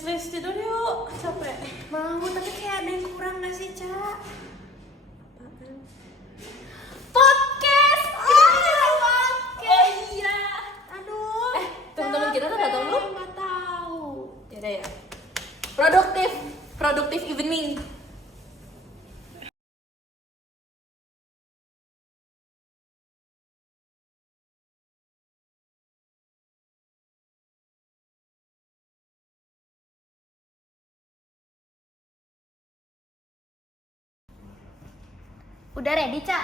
Lis tidur yuk, capek. Mau, tapi kayak ada yang kurang gak sih, Ca? Apaan? Podcast! Oh iya. Aduh. Teman-teman kita tuh nggak tahu lu? Nggak tahu. Yaudah ya. Produktif evening. Udah ready, Ca?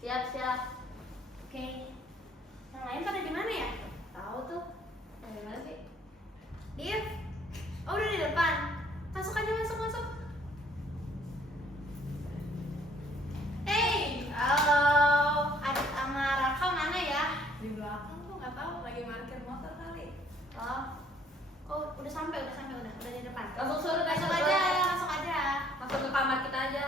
Siap. Oke. Yang lain pada di mana ya? Tahu tuh. Dari mana sih? Div. Oh, udah di depan. Masuk aja, masuk. Hey, halo. Adit sama Raka mana ya? Di belakang tuh nggak tahu lagi parkir motor kali. Oh, udah sampai udah di depan. Langsung suruh Masuk aja. Masuk ke kamar kita aja.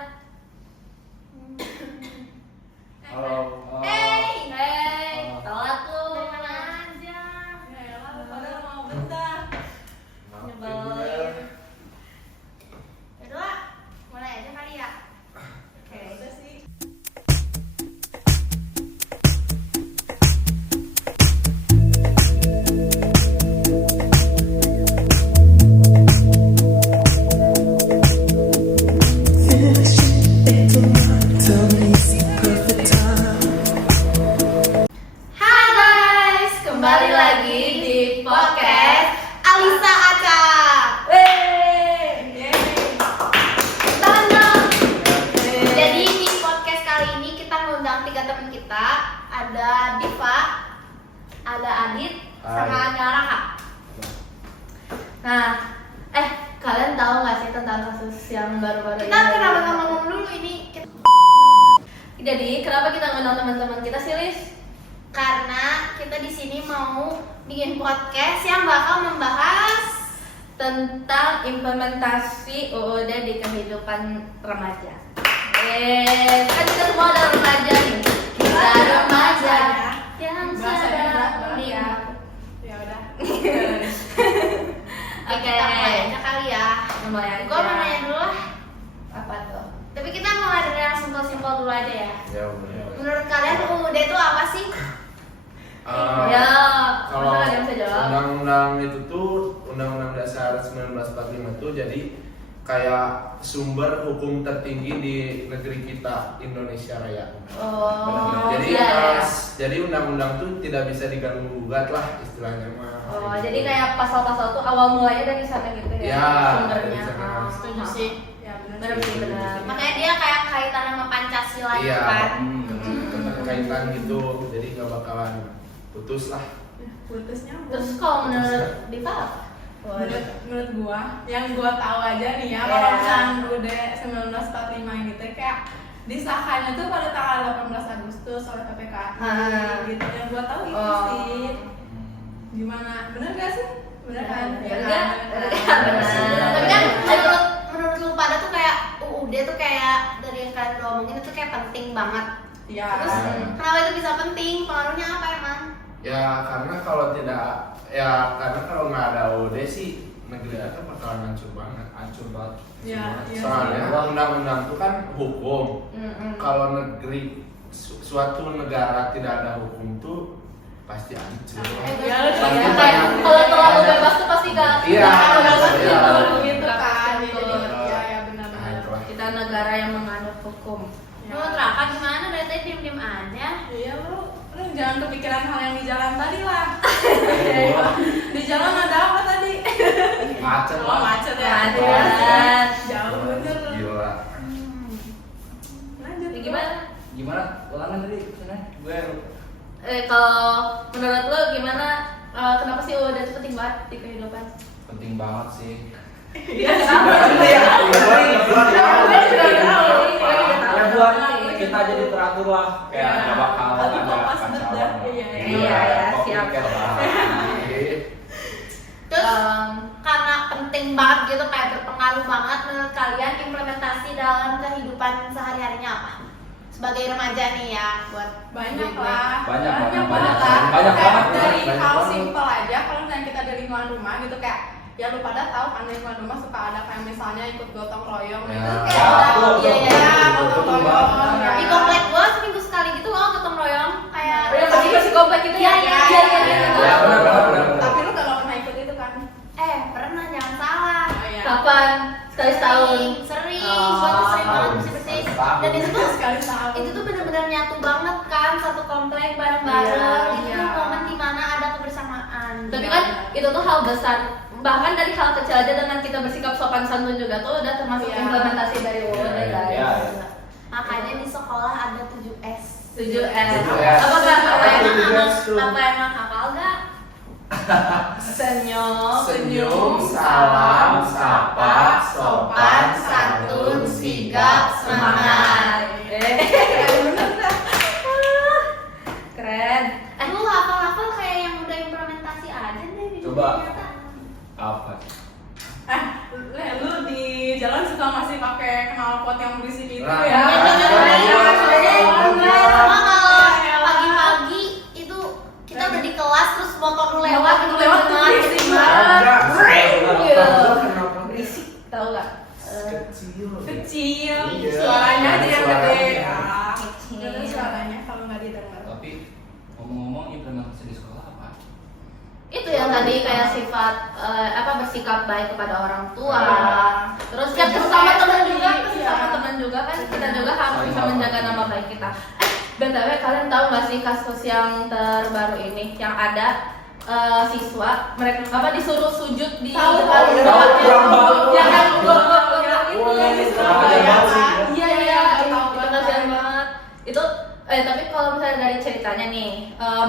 Halo. Hey. Telat tuh. Dari mana aja? Ya lah, padahal mau bentar. Nyebelin. Yaudah, mulai aja kali ya. Oke, udah sih. Hai guys, kembali lagi di podcast Alisa Aca. Tangan dong. Jadi di podcast kali ini kita ngundang 3 teman kita. Ada Diva, ada Adit, sama Hai. ada Raka. Nah, kalian tahu nggak sih tentang kasus yang baru-baru ini? Kita kenapa nggak ngomong dulu ini? Jadi, kenapa kita ngundang teman-teman kita sih, Lis? Karena kita di sini mau bikin podcast yang bakal membahas Tentang implementasi UUD di kehidupan remaja. Kan kita semua ada remaja nih. Kita remaja yang sadar. Iya. Ya udah. Oke, kita mulai aja kali ya. Mulai aja. Gue mau nanya dulu lah. Apa tuh? Tapi kita mulai dari yang simpel-simpel dulu aja ya. Ya benar. Menurut kalian UUD itu apa sih? Ya, Kalau masa ada yang bisa jawab? undang-undang itu tuh Undang-Undang Dasar 1945 tuh jadi kayak sumber hukum tertinggi di negeri kita Indonesia Raya. Oh, Jadi iya. jadi undang-undang tuh tidak bisa diganggu gugat lah istilahnya mah. Oh, jadi kayak pasal-pasal tuh awal mulanya dari sana gitu ya? Ya, Sumbernya. dari sana. Oh, Setuju sih. Ya, benar sih, benar. Makanya dia kayak kaitan sama Pancasila gitu Iya, kan. kaitan gitu. Jadi nggak bakalan putus lah. Putusnya Terus kalau menurut Diva apa? menurut gua yang gua tahu aja nih ya, Iya. kalau misalnya udah 1945 ini teh kayak disahkannya tuh pada tanggal 18 Agustus oleh PPKI gitu. Yang gua tahu itu Oh. sih. Gimana? Bener gak sih? Bener kan? Ya, kan? bener. Tapi kan menurut lu pada tuh kayak UUD tuh kayak dari yang kalian udah omongin itu kayak penting banget. Iya. Terus kenapa itu bisa penting? Pengaruhnya apa emang? Ya karena kalau nggak ada OD sih negeri kita bakalan hancur banget. Iya, iya. Soalnya undang-undang itu kan hukum. Kalau negeri suatu negara tidak ada hukum tuh pasti hancur. Iya, Kayak kalau terlalu bebas tuh pasti gak Iya, Iya. gitu Gitu kan. kan. Jadi iya ya benar. Nah, itulah. Kita negara yang menganut hukum. Menurut Raka gimana? Dari tadi diem-diem aja. Iya lu jangan kepikiran hal yang di jalan tadi lah. Di jalan ada apa tadi? Macet Oh, macet ya. Macet. Jauh bener. Gila. Lanjut. Ya, gimana? Gimana? Ulangan tadi sana? Gue Kalau menurut lo gimana? Kenapa sih UUD itu penting banget di kehidupan? penting banget sih. Iya, kenapa? Ya buat kita jadi teratur lah. Kayak nggak bakal Tapi ada kompas kacauan. bener. Iya, iya, siap. Terus karena penting banget gitu kayak berpengaruh banget menurut kalian implementasi dalam kehidupan sehari-harinya apa? Sebagai remaja nih ya buat Banyak lah. Banyak banget. banget. Kayak Banyak banget. dari Banyak hal banget. simpel aja kalau misalnya kita di lingkungan rumah gitu kayak ya lu pada tahu kan di rumah suka ada kayak misalnya ikut gotong royong Ya. itu Ya, kayak iya, iya. gotong royong Di komplek gua seminggu sekali gitu loh gotong royong kayak Oh, yang masih komplek gitu ya? Iya, Ya, benar. tapi lu gak pernah ikut itu kan? pernah jangan salah. Oh, iya. Kapan? Sekali setahun. Sering, Oh, gua tuh sering banget bersih-bersih. Dan itu tuh Sekali setahun. itu tuh bener-bener nyatu banget kan satu komplek bareng-bareng. Iya, Itu iya. tuh momen dimana ada kebersamaan. Tapi kan itu tuh hal besar. Bahkan dari hal kecil aja dengan kita bersikap sopan santun juga tuh udah termasuk Iya. implementasi dari UUD Iya, guys. iya. Makanya di sekolah ada 7S. 7S. 7S. Apa emang hafal gak? Senyum, Senyum, salam, sapa, sopan, santun, sigap, semangat. Keren. Lu hafal-hafal kayak yang udah implementasi aja deh di Coba. dunia nyata. Apa? Lu di jalan suka masih pakai knalpot yang berisik itu Nah, ya? Sama kalau pagi-pagi itu kita udah di kelas terus motor lu lewat itu Lewat tuh banget, berisik gitu. Ada. Iya. Kenapa Berisik, tahu nggak? kecil? Kecil, Iya. suaranya aja yang Suaranya. gede. Kecil. Gede suaranya kalau nggak didengar. Tapi ngomong-ngomong implementasi di sekolah apa? Itu yang tadi kayak sifat bersikap baik kepada orang tua. Terus Ya, sesama teman tadi, juga, iya. sesama teman juga kan kita juga harus bisa menjaga nama baik kita. BTW kalian tahu nggak sih kasus yang terbaru ini yang ada siswa mereka disuruh sujud di Tahu, depan tahu. depan Kurang banget. ya kan Yang itu Wah, yang di itu Surabaya ada kan? iya Iya, itu tahu kasihan banget itu tapi kalau misalnya dari ceritanya nih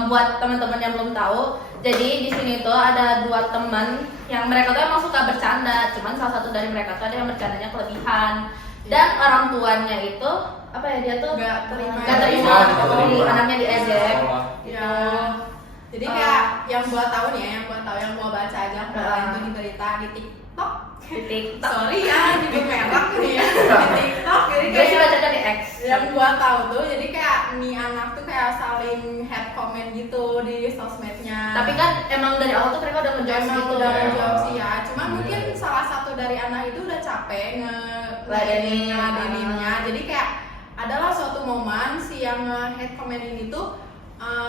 buat teman-teman yang belum tahu jadi di sini tuh ada dua teman yang mereka tuh emang suka bercanda cuman salah satu dari mereka tuh ada yang bercandanya kelebihan dan orang tuanya itu apa ya dia tuh Nggak terima. nggak terima Nggak terima. di anaknya diejek Sekolah. Ya. Jadi kayak yang gua tahu nih, yang gua baca aja kemarin itu di berita di TikTok. di TikTok. Sorry ya, di merah nih ya. Di TikTok jadi Guys kayak baca di X. yang gua tahu tuh jadi kayak nih anak tuh kayak saling head comment gitu di sosmednya. Tapi kan emang dari awal tuh mereka udah menjawab emang gitu. udah ya. menjawab sih ya. Cuman Iya. mungkin salah satu dari anak itu udah capek Ladenin. ngeladeninnya. Jadi kayak adalah suatu momen si yang head comment ini tuh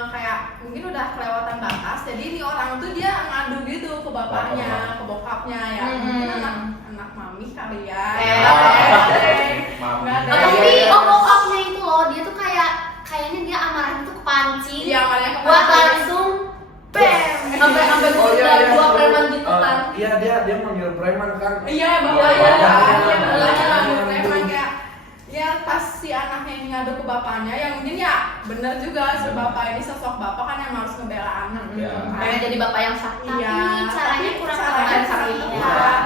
kayak mungkin udah kelewatan batas. Jadi ini orang tuh dia ngadu gitu ke bapaknya, ke bokapnya ya. Mungkin anak mami kali ya. Mami. Nggak ada. Tapi bokapnya itu loh dia tuh kayaknya dia amarahnya tuh kepancing. Iya, makanya Buat kepancing. langsung bam. Sampai Oh, iya, iya. dua preman gitu kan. Iya, dia manggil preman kan. Iya, Iya, bapaknya iya, kan. iya. Dia bilangnya lagu Iya, preman iya. kayak ya pas si anaknya ini ngadu ke bapaknya yang mungkin ya bener juga si bapak ini sosok bapak kan yang harus ngebela anak gitu Iya. kan. Pengen jadi bapak yang sakti. Tapi Iya, caranya tapi kurang caranya tepat. kurang Iya. tepat. Malah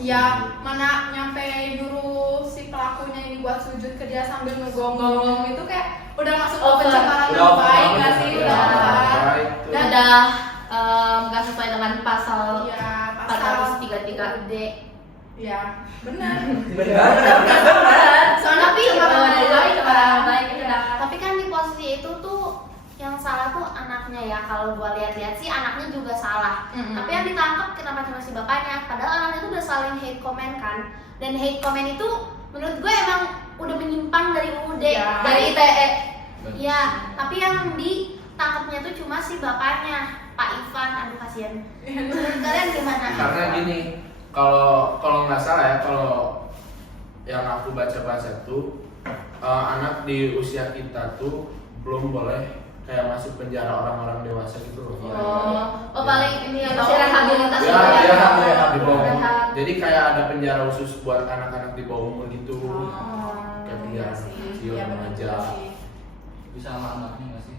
Iya, mana nyampe nyuruh si pelakunya ini buat sujud ke dia sambil ngegonggong itu kayak udah masuk ke Over. pencemaran Udah nama over baik banget nggak ya. sih? Iya. Udah over. Baik tuh. Dan udah nggak sesuai dengan pasal Iya, pasal 433. Gede. Iya, benar. Soalnya tapi Cemaran nama baik, cemaran nama baik, Iya. udah. tapi kan di posisi itu tuh yang salah tuh anaknya ya. Kalau gua lihat-lihat sih anaknya juga salah. Tapi yang ditangkap kenapa cuma si bapaknya? Padahal anaknya itu udah saling hate comment kan. Dan hate comment itu menurut gue emang udah menyimpang dari UUD, Iya. dari ITE. Betul. Iya, tapi yang ditangkapnya tuh cuma si bapaknya, Pak Ivan. Aduh kasihan. Menurut kalian gimana? Karena gini, kalau nggak salah ya, kalau yang aku baca-baca tuh anak di usia kita tuh belum boleh kayak masuk penjara orang-orang dewasa gitu loh. Oh paling ini ya masih rehabilitasi Ya, gitu ya, ya. ya, di bawah. Rehab. Jadi kayak ada penjara khusus buat anak-anak di bawah umur gitu. Kayak Iya biar sih. kecil, Iya, benar remaja. juga sih. bisa sama anaknya nggak sih?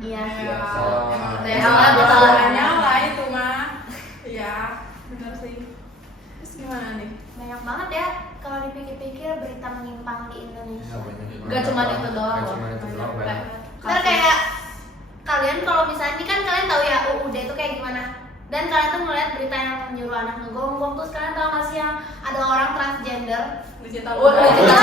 Iya. Iya. Salah. Ya, Salah, salah salah. salahnya lah itu mah. Iya, benar sih. Terus gimana nih? Banyak banget ya kalau dipikir-pikir berita menyimpang di Indonesia. Gak cuma itu doang. Gak cuma itu doang, banyak. Ntar kayak kalian kalau misalnya ini kan kalian tahu ya UUD itu kayak gimana. Dan kalian tuh ngeliat berita yang nyuruh anak ngegonggong, terus kalian tahu nggak sih yang ada orang transgender? Digital. Oh, digital.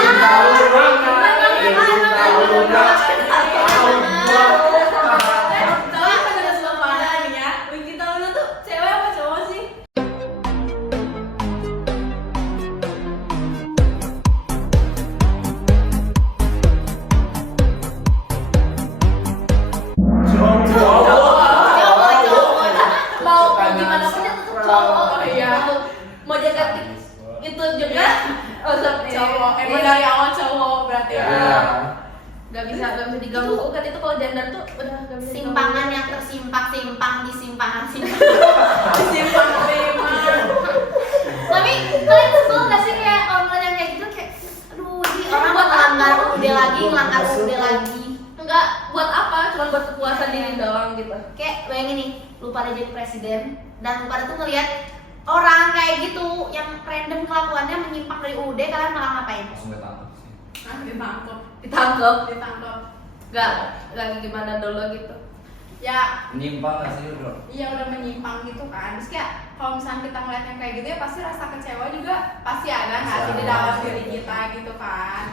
Tahu kan ada suara nih ya. Digital itu tuh cewek apa cowok sih? enggak Cowok, emang dari awal cowok berarti Ya. ya. nggak bisa diganggu kan itu kalau gender tuh udah nggak bisa Simpangan yang tersimpang-simpang di simpangan-simpang. Simpang lima. Tapi kalian kesel gak sih kayak online yang kayak gitu kayak aduh ini orang buat melanggar UUD lagi, melanggar UUD lagi. enggak buat apa cuma buat kepuasan diri doang gitu. Kayak bayangin nih, lu pada jadi presiden dan lu pada tuh ngeliat orang kayak gitu yang random kelakuannya menyimpang dari UUD, kalian malah ngapain? Langsung ketangkep sih. Ah, ditangkap. Ditangkap nggak gimana dulu gitu. Ya, Menyimpang gak sih bro? iya udah menyimpang gitu kan. Terus kayak kalau misalnya kita ngeliat yang kayak gitu ya pasti rasa kecewa juga pasti ada nggak sih di dalam diri kita gitu kan.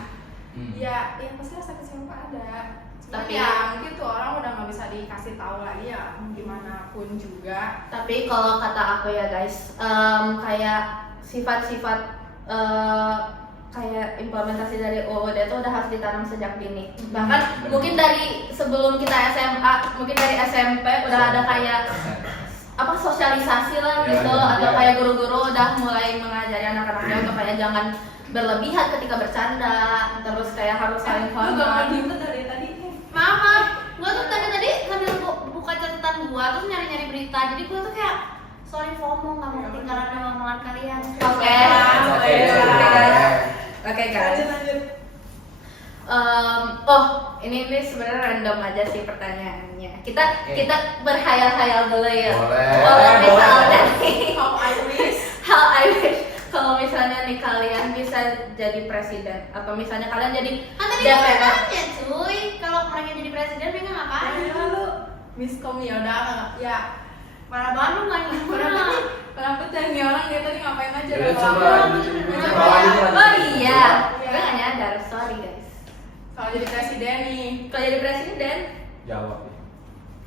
Ya pasti rasa kecewa ada. Tapi Tapi- ya mungkin tuh orang udah nggak bisa dikasih tahu lagi ya gimana pun juga. Tapi kalau kata aku ya guys, kayak sifat-sifat kayak implementasi dari UUD itu udah harus ditanam sejak dini. Bahkan mungkin dari sebelum kita SMA, mungkin dari SMP udah ada kayak apa sosialisasi lah Ya, gitu, ya, atau ya. kayak guru-guru udah mulai mengajari anak-anaknya untuk kayak jangan berlebihan ketika bercanda, terus kayak harus saling Lu gak mau hormat. diem tuh dari tadi. Maaf, gua tuh tadi sambil buka catatan gua terus nyari-nyari berita, jadi gua tuh kayak sorry FOMO, nggak mau ketinggalan sama omongan kalian. Oke. Oke, Oke guys. Lanjut. Oh, ini sebenarnya random aja sih pertanyaannya. Kita Oke. kita berhayal-hayal dulu ya. Boleh. Kalau misalnya nih, How I wish. how I wish kalau misalnya nih kalian bisa jadi presiden atau misalnya kalian jadi Kan tadi DPR. gua nanya cuy, kalau mereka jadi presiden mereka ngapain? Ya lu miskom ya udah ya. Parah banget lu nggak nyimpang. Kenapa teh nih orang dia tadi ngapain aja? Ya udah, Udah coba. lama. Coba lanjut, lanjut. Oh iya, Iya. gue nggak nyadar, sorry guys. Kalau jadi presiden nih, Kalau jadi presiden, Jawab ya.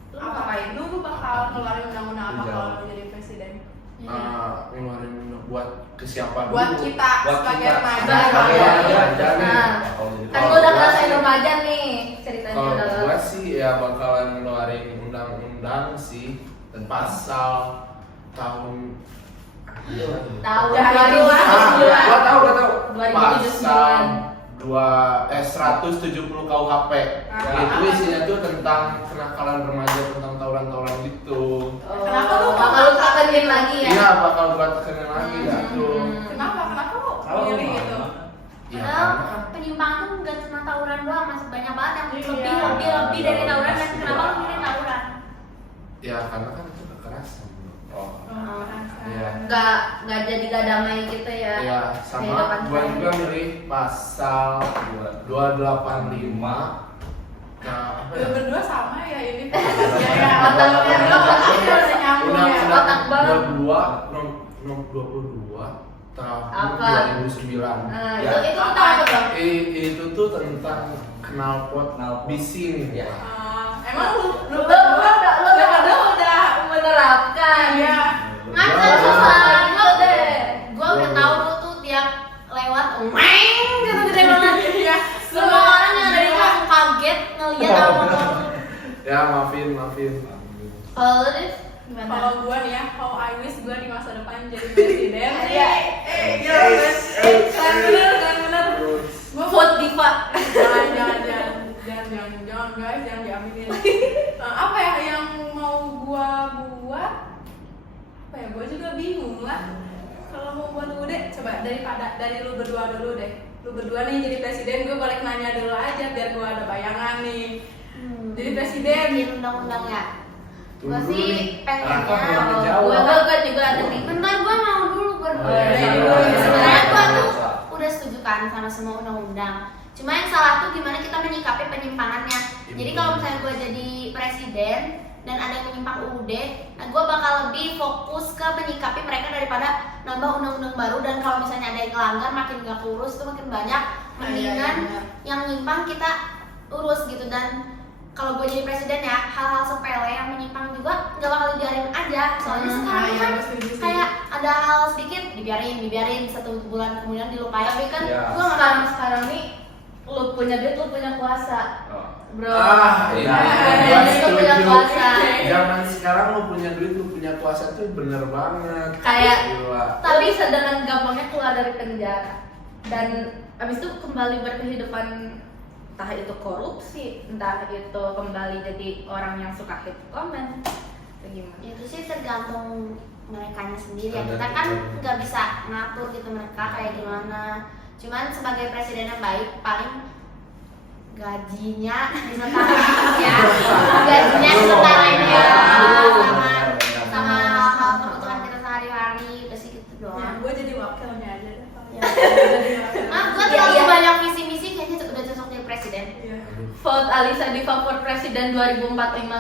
lu apa ngapain? kayak lu bakal ngeluarin undang-undang apa Jawab. kalau lu jadi presiden? Ngeluarin buat ke siapa Buat dulu? kita Buat sebagai kita. remaja. Sebagai remaja. Nah, Kalau jadi kan gue udah ngerasain remaja nih ceritanya Kalau udah. gua sih ya bakalan ngeluarin undang-undang sih dan pasal tahun Tahun Dari 2009. gua tahu 2079. pasal 170 KUHP. Itu isinya tuh tentang kenakalan remaja, tentang tawuran-tawuran gitu. Kenapa lu bakal lu tekenin lagi ya? Iya, bakal buat tekenin lagi ya tuh. Kenapa? Kenapa lu Kalau milih gitu? Ya, Padahal karena penyimpangan tuh nggak cuma tawuran doang, masih banyak banget yang Iya. lebih dari tawuran dan kenapa lu milih tawuran? ya karena kan itu kekerasan. Oh. Iya. Nggak jadi gak damai gitu ya. Ya, Kehidupan sama gua saya. juga milih pasal 285. Nah, apa Lu ya? berdua sama ya ini ya. Otaknya Lu pasti udah nyambung ya. Otak banget. 22 tahun Apa? 2009. Nah, Ya. itu tentang apa tuh? Itu tuh tentang knalpot Knalpot. bising Ya. Emang lu Lu berdua udah menerapkan. iya. Ngaca Gua- susah, Lu deh. gua udah tahu lu tuh tiap lewat, meng, gitu gede banget. Iya. Semua orang yang ada di kampung kaget ngeliat sama motor lu. Ya, maafin. Kalau lu deh gimana? Kalau gua nih ya, how I wish gua di masa depan jadi presiden. Iya. Keren bener. Gua Vote diva. jangan guys, jangan diaminin. Apa ya yang mau gua buat? Apa ya? Gua juga bingung lah. Kalau mau buat udah, coba dari lu berdua dulu deh. Lu berdua nih jadi presiden, gua balik nanya dulu aja biar gua ada bayangan nih. Jadi presiden. Bikin undang-undang ya. Gua Tunggu sih nih. pengennya Kenapa belum kalau dijawab? Gue juga ada nih. bentar gua mau dulu Oh, iya, berdua. iya. Sebenarnya gua tuh Bisa. udah setuju kan sama semua undang-undang. Cuma yang salah tuh gimana kita menyikapi penyimpangannya. Jadi kalau misalnya gua jadi presiden dan ada yang menyimpang UUD, nah gua bakal lebih fokus ke menyikapi mereka daripada nambah undang-undang baru. Dan kalau misalnya ada yang melanggar makin gak kurus tuh makin banyak. Mendingan yang nyimpang kita urus gitu. Dan kalau gue jadi presiden ya, hal-hal sepele yang menyimpang juga nggak bakal dibiarin aja. Soalnya sekarang iya, kan gue setuju sih. kayak ada hal sedikit dibiarin 1 bulan kemudian dilupain. Tapi kan Ya. gue sekarang nih lu punya duit, lu punya kuasa. Oh. bro. Iya. Dan itu punya kuasa. Zaman sekarang lu punya duit, lu punya kuasa tuh bener banget. Kayak Gila. tapi dengan gampangnya keluar dari penjara dan abis itu kembali berkehidupan, entah itu korupsi, entah itu kembali jadi orang yang suka hate comment, atau gimana? Itu sih tergantung merekanya sendiri ya. Kita kan nggak bisa ngatur gitu mereka kayak gimana. Cuman sebagai presiden yang baik paling gajinya disetarain ya. Gajinya disetarain ya sama hal-hal kebutuhan kita sehari-hari. Udah sih gitu Nah, doang. gue jadi wakilnya aja deh. Ya. Jadi wakil. Nah, gue Iya, terlalu iya. banyak visi-misi kayaknya udah cocok jadi presiden. Iya. Vote Alisa Diva for Presiden 2045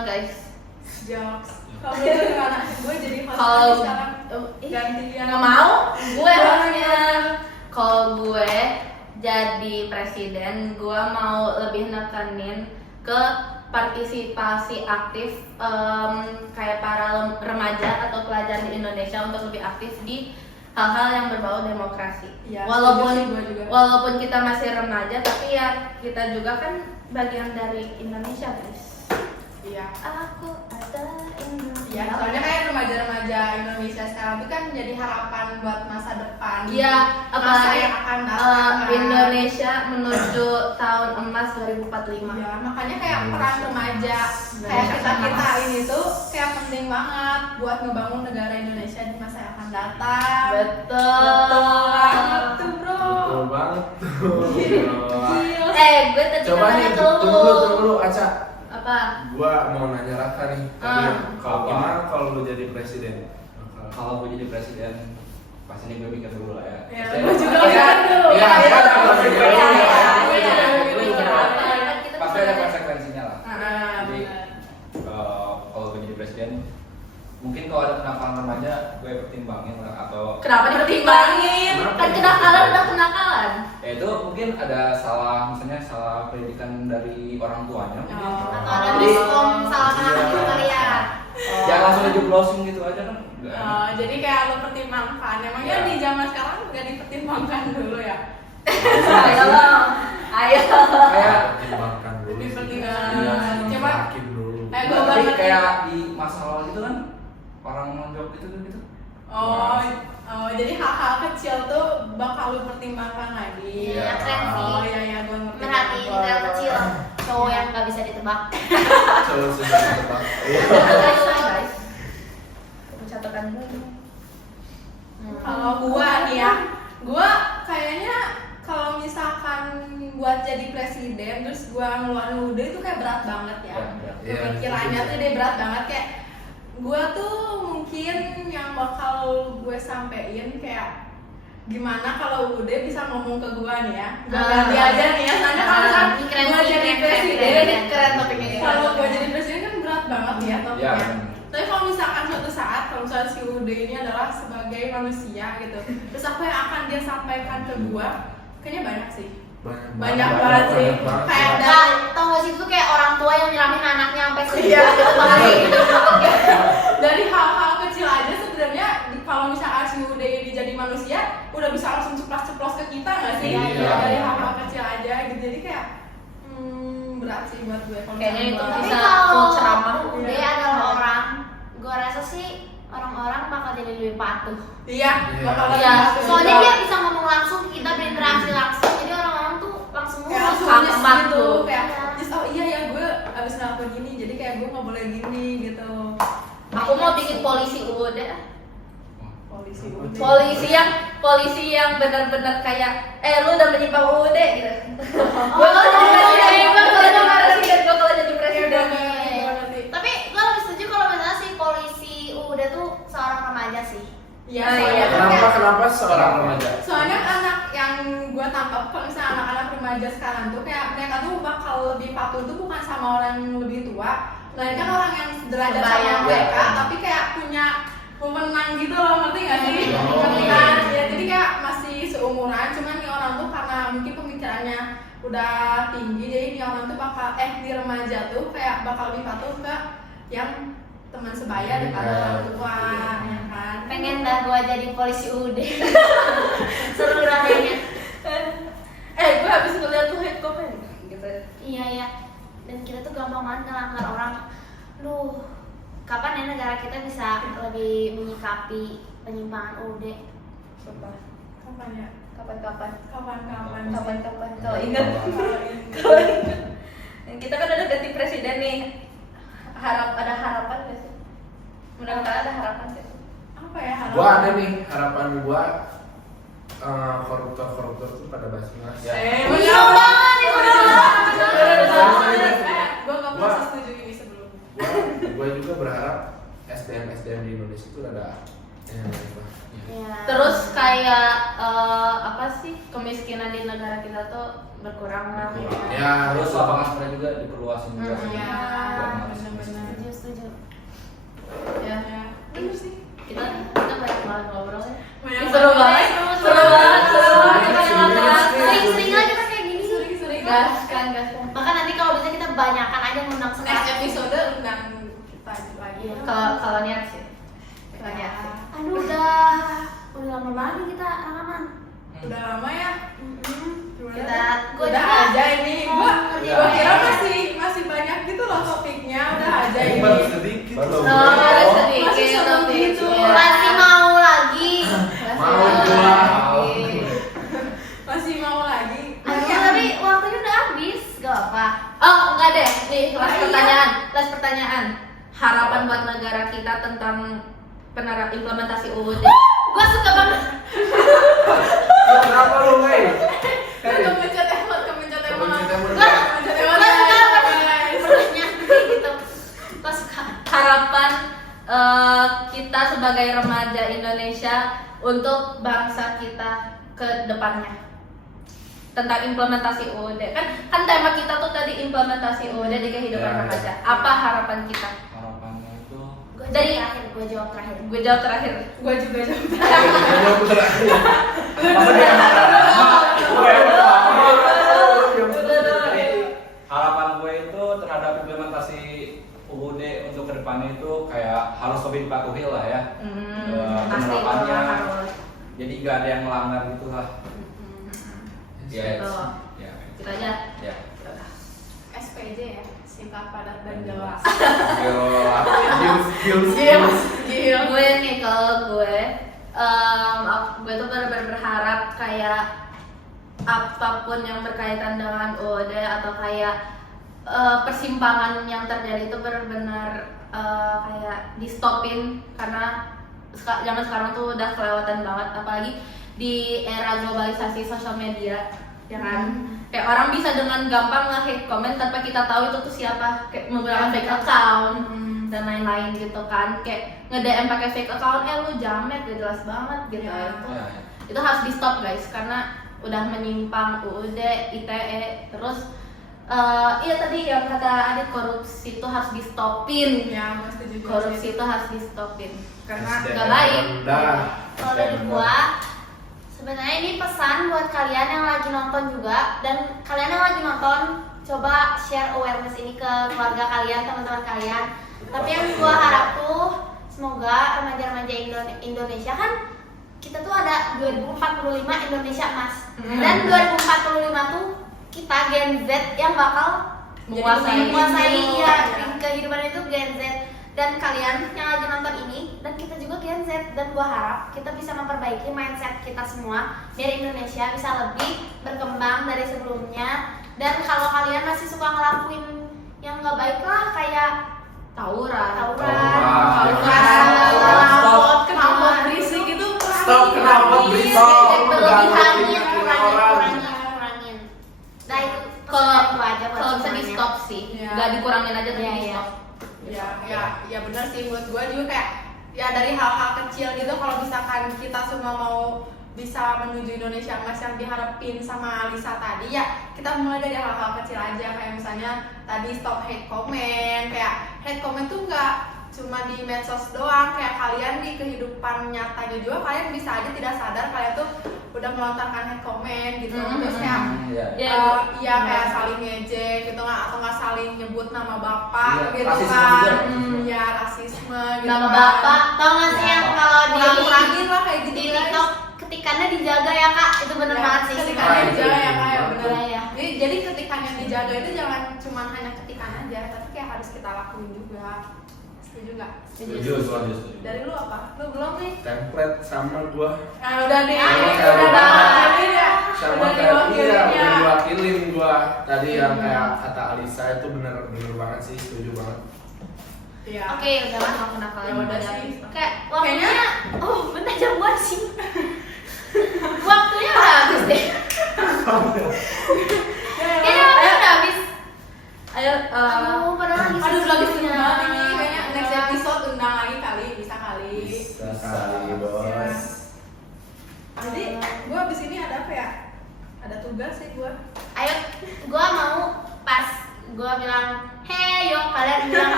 guys. Jokes. Kalau lu gimana? Gue jadi host Kalau lagi sekarang. Gantian. nggak mau, gue harusnya. Kalau gue jadi presiden, gue mau lebih nekenin ke partisipasi aktif kayak para remaja atau pelajar di Indonesia untuk lebih aktif di hal-hal yang berbau demokrasi. Iya, walaupun setuju sih gue juga. walaupun kita masih remaja, tapi ya kita juga kan bagian dari Indonesia guys. Iya. Aku ada Indonesia. Iya, soalnya kayak remaja-remaja Indonesia sekarang itu kan jadi harapan buat masa depan. Iya, masa apalagi yang akan datang. Indonesia menuju tahun emas 2045. Ya, makanya kayak peran remaja kayak kita ini tuh kayak penting banget buat ngebangun negara Indonesia di masa yang akan datang. Betul. Banget tuh, bro. Betul banget tuh. Gila. Gue tadi Coba nih, nanya ke lu. tunggu dulu Aca. Apa? Gua mau nanya Raka nih. Kalau gimana kalau lu jadi presiden? Kalau gue jadi presiden, pasti ini gue mikir dulu lah ya. Ya, Pasti- gue juga pasti- mikir dulu. Iya, Iya, kan, iya, mikir iya, dulu. iya, Gue iya, mikir iya. apa? Kita Pasti bisa ada lihat. konsekuensinya lah. Ah, Jadi benar. kalau gue jadi presiden, mungkin kalau ada kenakalan remaja, gue pertimbangin lah atau Kenapa dipertimbangin? Kan kenakalan udah kenakalan. ya itu mungkin ada salah, misalnya salah pendidikan dari orang tuanya. mungkin. Oh. Atau ada miskom salah anak gitu kali ya. Jangan langsung dijeblosin gitu aja kan. Nggak enak. Oh, jadi kayak lo pertimbangkan. Emangnya Ya. di zaman sekarang nggak dipertimbangkan dulu ya? Ayo lo. Ayo. Kayak Pertimbangkan dulu. sih. Dipertimbangkan. Iya, Coba. yakin dulu. Gue tapi banget. kayak di masa lalu gitu kan orang menjawab gitu gitu. Oh, jadi hal-hal kecil tuh bakal lu pertimbangkan lagi. Iya, keren sih. Oh iya iya, gue ngerti. Merhatiin detail kecil cowok yang nggak bisa ditebak. Coba sudah tebak. Iya. Guys. Aku catatan dulu. Kalau gua nih ya, gua kayaknya kalau misalkan buat jadi presiden terus gua ngeluarin udah itu kayak berat banget ya. Iya. Pemikirannya tuh dia berat banget kayak gua tuh mungkin yang bakal gue sampein kayak gimana kalau udah bisa ngomong ke gua nih ya. Gua ganti aja nih ya. Soalnya kalau misalkan Ini keren gua sih, jadi keren, presiden, keren. Keren topiknya ini. kalau gua jadi presiden kan berat banget ya topiknya. Iya. Tapi kalau misalkan suatu saat, kalau misalnya si Ude ini adalah sebagai manusia gitu, terus apa yang akan dia sampaikan ke gua, kayaknya banyak sih. Banyak banget sih. Kayak Nah, tau gak sih itu kayak orang tua yang nyerahin anaknya sampai sedih Iya. gitu banget gitu. dari hal-hal kecil aja sebenarnya kalau misalkan si Ude ini jadi manusia, udah bisa langsung ceplos-ceplos ke kita nggak sih? Iya. Dari hal-hal kecil aja gitu. Jadi kayak berat sih buat gue kalau Kayaknya misalkan itu gua- Tapi bisa kalau full ceramah. Ude adalah orang, gua rasa sih orang-orang bakal jadi lebih patuh. Iya, bakal Iya. lebih Soalnya juga. dia bisa ngomong langsung, kita berinteraksi langsung. Jadi orang-orang tuh langsung kayak ngurus. langsung Hak nyes emak gitu tuh. kayak Iya. just oh iya ya gue abis ngelakuin gini jadi kayak gue nggak boleh gini gitu. Aku mau bikin polisi udah. Polisi Polisi yang benar-benar kayak lu udah menyimpang UUD gitu. Gue Oh, kalau jadi iya, presiden, gue kalau jadi Iya, presiden. Tapi gue lebih setuju kalau misalnya si polisi Ude tuh seorang remaja sih. Iya, Oh, soalnya iya. kan kayak- Kenapa seorang remaja? soalnya anak yang gue tangkap kalau misalnya anak-anak remaja sekarang tuh kayak mereka tuh bakal lebih patuh tuh bukan sama orang yang lebih tua, melainkan orang yang sederajat Sebaya. sama mereka, Ya. tapi kayak punya pemenang gitu loh, ngerti gak sih? Oh, Ngerti iya. kan? Ya, jadi kayak masih seumuran, cuman nih orang tuh karena mungkin pemikirannya udah tinggi, jadi nih orang tuh bakal di remaja tuh kayak bakal lebih patuh ke yang teman sebaya daripada Iya. orang tua, ya kan? Pengen dah gue jadi polisi Ude. Seru rasanya. Gue habis ngeliat tuh hate comment gitu. Iya ya. Dan kita kira-kira kita bisa lebih menyikapi penyimpangan UUD? Sumpah. Kapan ya? Kapan-kapan. Kapan-kapan. Kapan-kapan. Kalau ingat. Kalau ini. Kalau ingat. Kita kan udah ganti presiden nih. Ada harapan nggak sih? Mudah-mudahan ada harapan sih. Apa ya harapan? Gua ada nih harapan gua, koruptor tuh pada basi-basi. Iya banget, itu Gue gak pernah setuju ini sebelum. Gua juga berharap SDM di Indonesia itu ada yang berubah. Ya. Terus kayak apa sih, kemiskinan di negara kita tuh berkurang lah. Ya, Terus lapangan kerja juga diperluasin juga. Iya, benar-benar. Setuju. Ya. Bener sih. Kita banyak banget ngobrol ya. Banyak Seru banget. Seru banget. Sering-sering lah kita kayak gini. Sering-sering. Gaskan. Maka nanti kalau bisa kita banyakan aja ngundang Next sekali. episode undang kita lagi. Iya, kalau niat sih. Kalau niat sih. Aduh udah lama banget nih kita rekaman. Udah lama ya. Gua Udah juga aja ini. mau Gua ngerjain. kira masih banyak gitu loh topiknya. Udah aja Ini ini. baru sedikit. Baru. loh. Masih Masih sedikit seru tapi gitu. ya. Masih mau lagi. Mau gua. Masih mau lagi. Aduh, tapi waktunya udah habis. Gak apa. Oh, enggak deh. Nih, last iya. pertanyaan. Last pertanyaan. Harapan buat negara kita tentang implementasi UUD. Gua suka banget. Kenapa lu, wey? Kemencet emot. Kemencet emot. Kemencet emot. Gua suka pertanyaan kayak gitu. Gua suka. Harapan kita sebagai remaja Indonesia untuk bangsa kita ke depannya tentang implementasi UUD. Kan tema kita tuh tadi implementasi UUD di kehidupan Ya. remaja. Apa harapan kita? Harapannya itu Gua Dari- jawab terakhir. Gue jawab terakhir. Gua juga jawab. harapan gue itu terhadap implementasi UUD untuk kedepannya itu kayak harus lebih dipatuhi lah ya. Pasti Penerapannya. harus. Jadi nggak ada yang melanggar gitu lah. Ya, Gitu. ya, Gitu aja. ya. SPJ ya, singkat padat dan jelas. Skills. Gue nih kalau gue tuh benar-benar berharap kayak apapun yang berkaitan dengan UUD atau kayak persimpangan yang terjadi itu benar-benar kayak di stopin karena zaman sekarang tuh udah kelewatan banget, apalagi di era globalisasi sosial media, ya kan? Kayak orang bisa dengan gampang nge-hate comment tanpa kita tahu itu tuh siapa, kayak menggunakan fake account dan lain-lain gitu kan, kayak nge-DM pakai fake account, lu jamet, gak jelas banget gitu. Itu harus di stop guys, karena udah menyimpang UUD, ITE, terus iya tadi yang kata Adit, korupsi itu harus di stopin. Ya, gua setuju juga Korupsi sih. itu harus di stopin karena SDM gak baik. rendah. Kalau dari gua, sebenarnya ini pesan buat kalian yang lagi nonton juga, dan kalian yang lagi nonton coba share awareness ini ke keluarga kalian, teman-teman kalian. Tapi yang gua harap tuh semoga remaja-remaja Indonesia, kan kita tuh ada 2045 Indonesia emas, dan 2045 tuh kita Gen Z yang bakal menguasai ya kehidupan itu Gen Z. Dan kalian yang lagi nonton ini, dan kita juga Gen Z, dan gua harap kita bisa memperbaiki mindset kita semua biar Indonesia bisa lebih berkembang dari sebelumnya. Dan kalau kalian masih suka ngelakuin yang nggak baik lah, kayak Tawuran. Kenapa berisik itu? Stop, kenapa berisik? kurangin. Nah itu Kalau pesan gua aja buat kalau bisa di semuanya. stop sih, Iya. nggak dikurangin aja tapi Iya, di iya. stop. Ya benar sih, buat gue juga kayak ya dari hal-hal kecil gitu. Kalau misalkan kita semua mau bisa menuju Indonesia emas yang diharapin sama Alisa tadi, ya kita mulai dari hal-hal kecil aja. Kayak misalnya tadi stop hate comment. Kayak hate comment tuh nggak cuma di medsos doang, kayak kalian di kehidupan nyatanya juga kalian bisa aja tidak sadar kalian tuh udah melontarkan hate comment gitu. Terus kayak Ya, kayak saling ngejek gitu nggak, atau nggak saling nyebut nama bapak Iya, gitu rasisme kan. juga. Ya rasisme gitu Nama kan. bapak. Tau gak sih yang kalau di kurang-kurangin lah kayak gitu di guys. TikTok ketikannya dijaga ya kak, itu bener Ya, banget sih. ketikannya dijaga ya kak, ya Iya, bener. iya. Jadi ketikan yang dijaga itu jangan cuma hanya ketikan aja, tapi kayak harus kita lakuin juga. Setuju nggak? Setuju. Dari lu apa? Lu belum nih? Template sama gua. Ah udah nih, Sama udah kayak diwakilin ya. sama Udah kayak diwakilin iya, ya. udah diwakilin gua tadi yang kayak kata Alisa itu bener banget sih, setuju banget. Iya. Oke, udah lah aku nakal Ya udah sih. Kayak waktunya, oh bener jam buat sih. Waktunya udah habis deh. Kayaknya waktunya udah habis. Ayo, Aduh, padahal lagi Aduh lagi seru serunya. banget ini. Kayaknya next episode undang lagi kali, bisa kali. Bisa kali, Bos. Jadi gue abis ini ada apa ya? Ada tugas sih gue. Ayo, gua mau pas gua bilang, hey yo, kalian bilang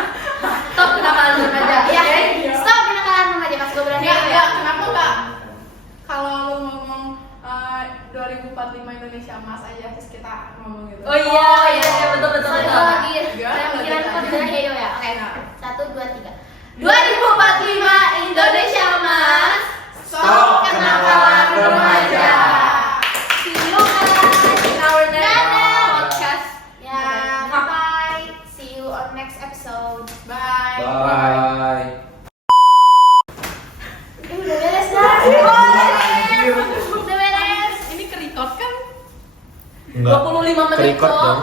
stop kenakalan remaja. ya, Iya. stop kenakalan remaja pas gua bilang Enggak, hey yo ya. enggak. Kenapa enggak? Kalau lu ngomong 2045 Indonesia emas aja terus kita ngomong gitu. Oh iya, betul. Gua lagi Gimana pikiran lagi? gua bilang hey yo ya. Oke, Nah. 1, 2, 3. 2045 Indonesia emas. Stop kenakalan remaja. See you guys in our next Dadah. podcast. Ya, bye. See you on next episode. Bye. Bye. Udah beres dah. Udah beres. Ini ke record kan? 25 menit Record kok. dong.